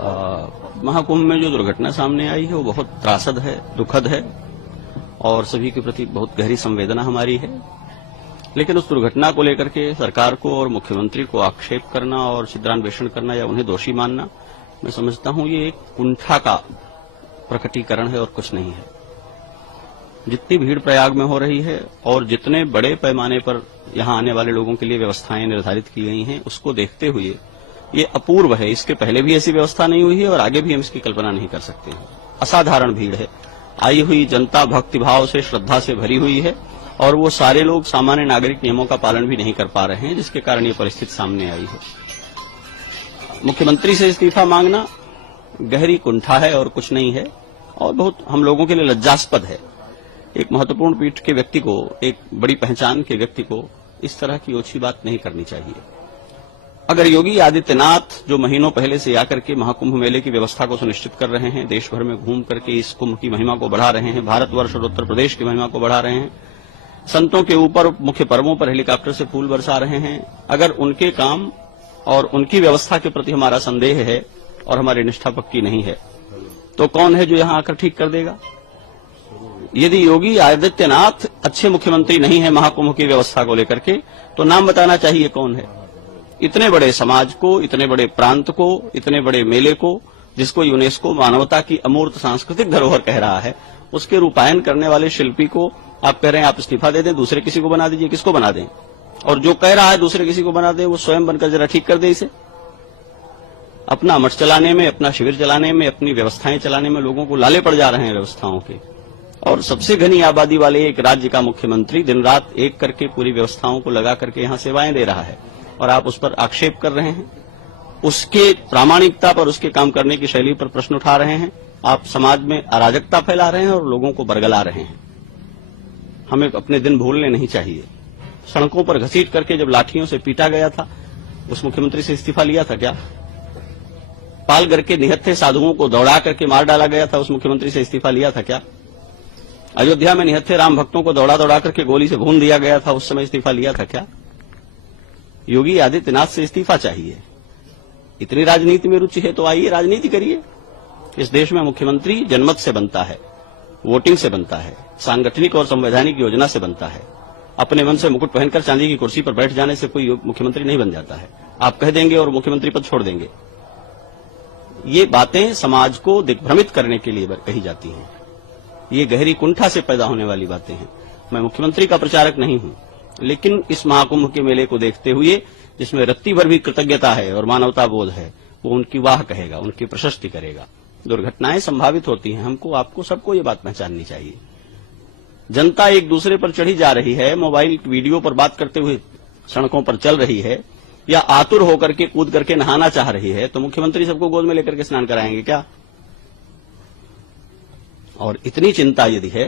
महाकुंभ में जो दुर्घटना सामने आई है वो बहुत त्रासद है, दुखद है और सभी के प्रति बहुत गहरी संवेदना हमारी है। लेकिन उस दुर्घटना को लेकर के सरकार को और मुख्यमंत्री को आक्षेप करना और छिद्रान्वेषण करना या उन्हें दोषी मानना, मैं समझता हूं ये एक कुंठा का प्रकटीकरण है और कुछ नहीं है। जितनी भीड़ प्रयाग में हो रही है और जितने बड़े पैमाने पर यहां आने वाले लोगों के लिए व्यवस्थाएं निर्धारित की गई हैं, उसको देखते हुए ये अपूर्व है। इसके पहले भी ऐसी व्यवस्था नहीं हुई है और आगे भी हम इसकी कल्पना नहीं कर सकते हैं। असाधारण भीड़ है, आई हुई जनता भक्तिभाव से, श्रद्धा से भरी हुई है और वो सारे लोग सामान्य नागरिक नियमों का पालन भी नहीं कर पा रहे हैं, जिसके कारण ये परिस्थिति सामने आई है। मुख्यमंत्री से इस्तीफा मांगना गहरी कुंठा है और कुछ नहीं है और बहुत हम लोगों के लिए लज्जास्पद है। एक महत्वपूर्ण पीठ के व्यक्ति को, एक बड़ी पहचान के व्यक्ति को इस तरह की ओछी बात नहीं करनी चाहिए। अगर योगी आदित्यनाथ जो महीनों पहले से आकर के महाकुंभ मेले की व्यवस्था को सुनिश्चित कर रहे हैं, देश भर में घूम करके इस कुंभ की महिमा को बढ़ा रहे हैं, भारतवर्ष और उत्तर प्रदेश की महिमा को बढ़ा रहे हैं, संतों के ऊपर मुख्य पर्वों पर हेलीकॉप्टर से फूल बरसा रहे हैं, अगर उनके काम और उनकी व्यवस्था के प्रति हमारा संदेह है और हमारी निष्ठा पक्की नहीं है, तो कौन है जो यहां आकर ठीक कर देगा? यदि योगी आदित्यनाथ अच्छे मुख्यमंत्री नहीं है महाकुंभ की व्यवस्था को लेकर के, तो नाम बताना चाहिए कौन है। इतने बड़े समाज को, इतने बड़े प्रांत को, इतने बड़े मेले को, जिसको यूनेस्को मानवता की अमूर्त सांस्कृतिक धरोहर कह रहा है, उसके रूपायन करने वाले शिल्पी को आप कह रहे हैं आप इस्तीफा दे दें, दूसरे किसी को बना दीजिए। किसको बना दें? और जो कह रहा है दूसरे किसी को बना दें, वो स्वयं बनकर जरा ठीक कर दे इसे। अपना मठ चलाने में, अपना शिविर चलाने में, अपनी व्यवस्थाएं चलाने में लोगों को लाले पड़ जा रहे हैं व्यवस्थाओं के। और सबसे घनी आबादी वाले एक राज्य का मुख्यमंत्री दिन रात एक करके पूरी व्यवस्थाओं को लगा करके यहां सेवाएं दे रहा है और आप उस पर आक्षेप कर रहे हैं, उसके प्रामाणिकता पर, उसके काम करने की शैली पर प्रश्न उठा रहे हैं। आप समाज में अराजकता फैला रहे हैं और लोगों को बरगला रहे हैं। हमें अपने दिन भूलने नहीं चाहिए। सड़कों पर घसीट करके जब लाठियों से पीटा गया था, उस मुख्यमंत्री से इस्तीफा लिया था क्या? पालघर के निहत्थे साधुओं को दौड़ा करके मार डाला गया था, उस मुख्यमंत्री से इस्तीफा लिया था क्या? अयोध्या में निहत्थे राम भक्तों को दौड़ा दौड़ा करके गोली से भून दिया गया था, उस समय इस्तीफा लिया था क्या? योगी आदित्यनाथ से इस्तीफा चाहिए। इतनी राजनीति में रुचि है तो आइए राजनीति करिए। इस देश में मुख्यमंत्री जनमत से बनता है, वोटिंग से बनता है, सांगठनिक और संवैधानिक योजना से बनता है। अपने मन से मुकुट पहनकर चांदी की कुर्सी पर बैठ जाने से कोई मुख्यमंत्री नहीं बन जाता है। आप कह देंगे और मुख्यमंत्री पद छोड़ देंगे। ये बातें समाज को दिग्भ्रमित करने के लिए कही जाती हैं। ये गहरी कुंठा से पैदा होने वाली बातें हैं। मैं मुख्यमंत्री का प्रचारक नहीं हूं, लेकिन इस महाकुंभ के मेले को देखते हुए, जिसमें रत्ती भर भी कृतज्ञता है और मानवता बोध है, वो उनकी वाह कहेगा, उनकी प्रशस्ति करेगा। दुर्घटनाएं संभावित होती हैं, हमको, आपको, सबको ये बात पहचाननी चाहिए। जनता एक दूसरे पर चढ़ी जा रही है, मोबाइल वीडियो पर बात करते हुए सड़कों पर चल रही है या आतुर होकर के कूद करके नहाना चाह रही है, तो मुख्यमंत्री सबको गोद में लेकर के स्नान कराएंगे क्या? और इतनी चिंता यदि है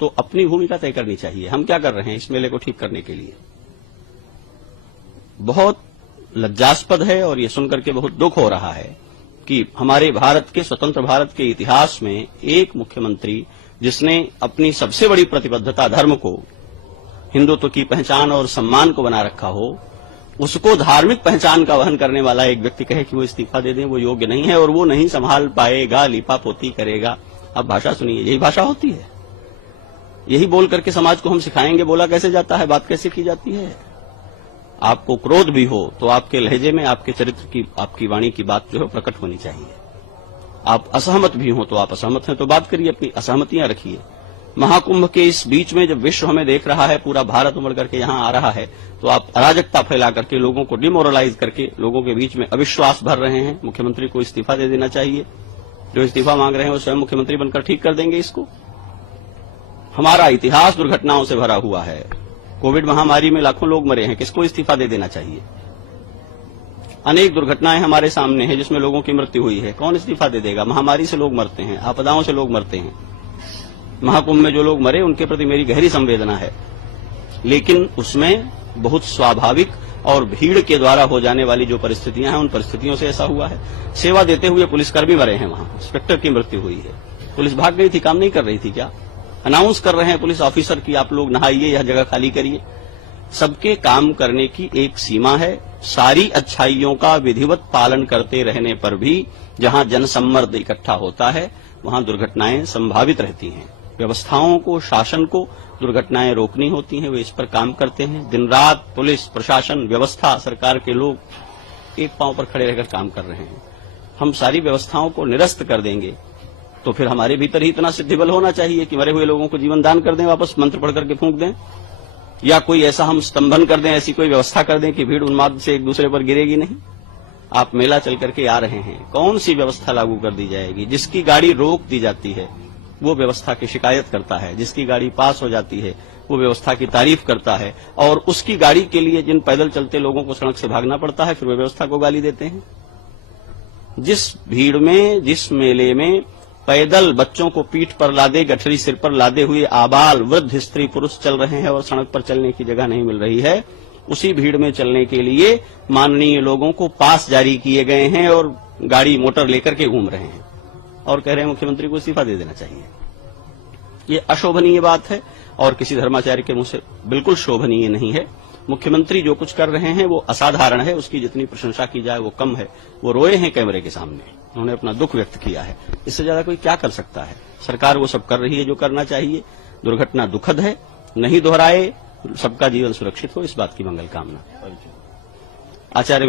तो अपनी भूमिका तय करनी चाहिए। हम क्या कर रहे हैं इस मेले को ठीक करने के लिए? बहुत लज्जास्पद है और ये सुनकर के बहुत दुख हो रहा है कि हमारे भारत के, स्वतंत्र भारत के इतिहास में एक मुख्यमंत्री जिसने अपनी सबसे बड़ी प्रतिबद्धता धर्म को, हिंदुत्व की पहचान और सम्मान को बना रखा हो, उसको धार्मिक पहचान का वहन करने वाला एक व्यक्ति कहे कि वो इस्तीफा दे दें, वो योग्य नहीं है और वो नहीं संभाल पाएगा, लिपापोती करेगा। अब भाषा सुनिए, यही भाषा होती है। यही बोल करके समाज को हम सिखाएंगे बोला कैसे जाता है, बात कैसे की जाती है। आपको क्रोध भी हो तो आपके लहजे में, आपके चरित्र की, आपकी वाणी की बात जो है प्रकट होनी चाहिए। आप असहमत भी हो तो आप असहमत हैं तो बात करिए, अपनी असहमतियां रखिए। महाकुंभ के इस बीच में जब विश्व हमें देख रहा है, पूरा भारत उमड़ करके यहां आ रहा है, तो आप अराजकता फैला करके, लोगों को डिमोरलाइज करके, लोगों के बीच में अविश्वास भर रहे हैं। मुख्यमंत्री को इस्तीफा दे देना चाहिए। जो इस्तीफा मांग रहे हैं वो स्वयं मुख्यमंत्री बनकर ठीक कर देंगे इसको। हमारा इतिहास दुर्घटनाओं से भरा हुआ है। कोविड महामारी में लाखों लोग मरे हैं, किसको इस्तीफा दे देना चाहिए? अनेक दुर्घटनाएं हमारे सामने हैं जिसमें लोगों की मृत्यु हुई है, कौन इस्तीफा दे देगा? महामारी से लोग मरते हैं, आपदाओं से लोग मरते हैं। महाकुंभ में जो लोग मरे उनके प्रति मेरी गहरी संवेदना है, लेकिन उसमें बहुत स्वाभाविक और भीड़ के द्वारा हो जाने वाली जो परिस्थितियां हैं, उन परिस्थितियों से ऐसा हुआ है। सेवा देते हुए पुलिसकर्मी मरे हैं, वहां इंस्पेक्टर की मृत्यु हुई है। पुलिस भाग गई थी, काम नहीं कर रही थी क्या? अनाउंस कर रहे हैं पुलिस ऑफिसर की आप लोग नहाइए, यह जगह खाली करिए। सबके काम करने की एक सीमा है। सारी अच्छाइयों का विधिवत पालन करते रहने पर भी जहां जनसम्मर्द इकट्ठा होता है वहां दुर्घटनाएं संभावित रहती हैं। व्यवस्थाओं को, शासन को दुर्घटनाएं रोकनी होती हैं, वे इस पर काम करते हैं। दिन रात पुलिस, प्रशासन, व्यवस्था, सरकार के लोग एक पांव पर खड़े रहकर काम कर रहे हैं। हम सारी व्यवस्थाओं को निरस्त कर देंगे तो फिर हमारे भीतर ही इतना सिद्धिबल होना चाहिए कि मरे हुए लोगों को जीवन दान कर दें, वापस मंत्र पढ़ करके फूंक दें, या कोई ऐसा हम स्तंभन कर दें, ऐसी कोई व्यवस्था कर दें कि भीड़ उन्माद से एक दूसरे पर गिरेगी नहीं। आप मेला चल करके आ रहे हैं, कौन सी व्यवस्था लागू कर दी जाएगी? जिसकी गाड़ी रोक दी जाती है वो व्यवस्था की शिकायत करता है, जिसकी गाड़ी पास हो जाती है वो व्यवस्था की तारीफ करता है, और उसकी गाड़ी के लिए जिन पैदल चलते लोगों को सड़क से भागना पड़ता है फिर वे व्यवस्था को गाली देते हैं। जिस भीड़ में, जिस मेले में पैदल बच्चों को पीठ पर लादे, गठरी सिर पर लादे हुए आबाल, वृद्ध, स्त्री, पुरुष चल रहे हैं और सड़क पर चलने की जगह नहीं मिल रही है, उसी भीड़ में चलने के लिए माननीय लोगों को पास जारी किए गए हैं और गाड़ी मोटर लेकर के घूम रहे हैं और कह रहे हैं मुख्यमंत्री को इस्तीफा दे देना चाहिए। ये अशोभनीय बात है और किसी धर्माचार्य के मुंह से बिल्कुल शोभनीय नहीं है। मुख्यमंत्री जो कुछ कर रहे हैं वो असाधारण है, उसकी जितनी प्रशंसा की जाए वो कम है। वो रोए हैं कैमरे के सामने, उन्होंने अपना दुख व्यक्त किया है, इससे ज्यादा कोई क्या कर सकता है? सरकार वो सब कर रही है जो करना चाहिए। दुर्घटना दुखद है, नहीं दोहराए, सबका जीवन सुरक्षित हो, इस बात की मंगल कामना। आचार्य